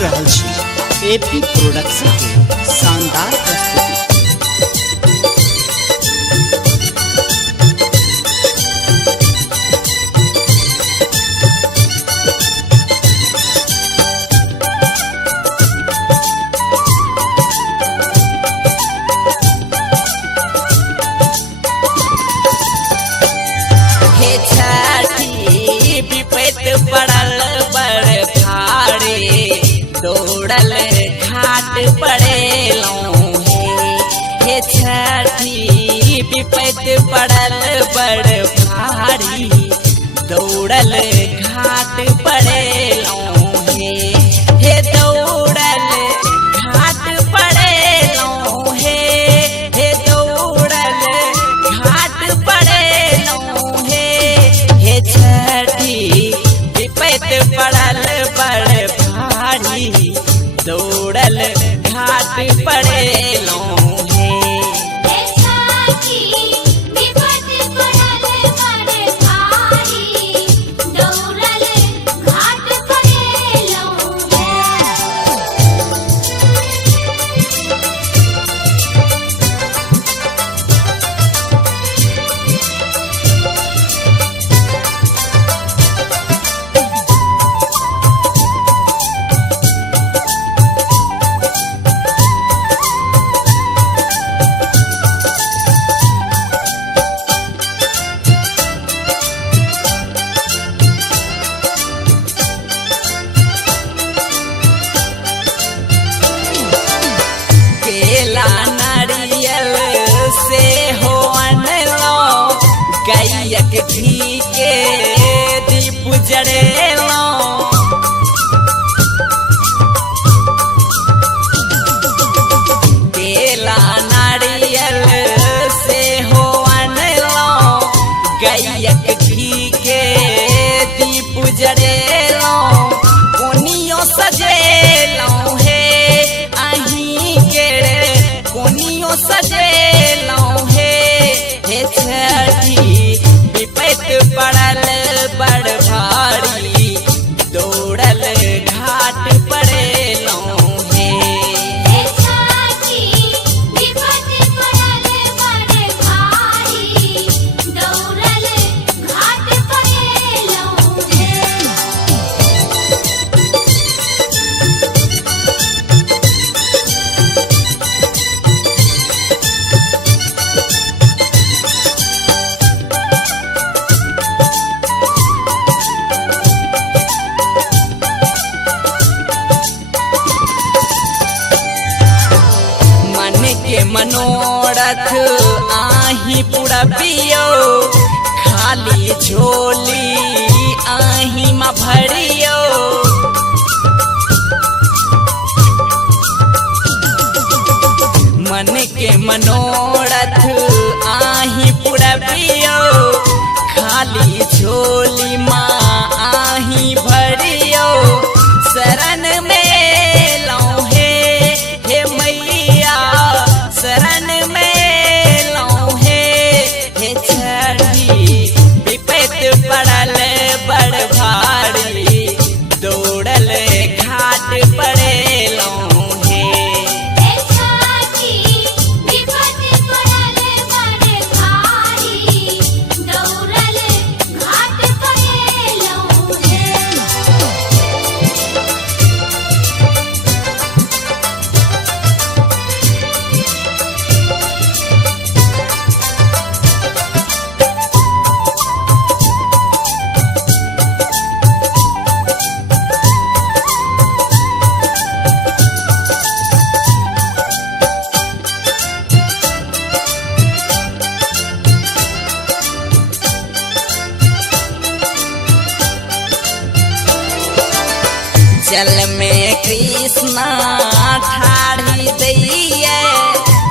रहल छी AP production के शानदार प्रस्तुति। पड़ल बड़ भारी दौड़ल घाट पड़े हे छठी विपत पड़ल बड़ भारी दौड़ल घाट पड़े हे दौड़ल घाट पड़े हे दौड़ल घाट पड़े हे छठी पड़ल बड़ भारी दौड़ल घाट पड़े से हो अनलो गैयक घी के दीप जड़ेलो केला नारियल से हो अनलो गैयक घी के दीप जड़ेलो कोनियो सजेलो हे अहीं के कोनियो सजेलो हे छठी विपत पड़ल बड़ भारी दौड़ल घाट पड़े के मनोरथ आही पूरा पियो खाली झोली आही मा भरियो मन के मनोरथ आही पूरा पियो खाली झोली मा आही भरियो शरण में शरण में लौहे हे छठी विपत पड़ल बड़ भारी दौड़ल घाट पड़े जल में कृष्णा ठाढ़ी दैये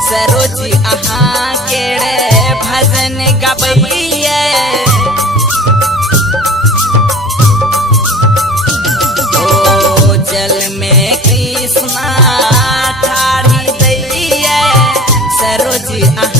सरोज अहाँ के भजन गबैये ओ जल में कृष्णा ठाढ़ी दैये सरोज अहाँ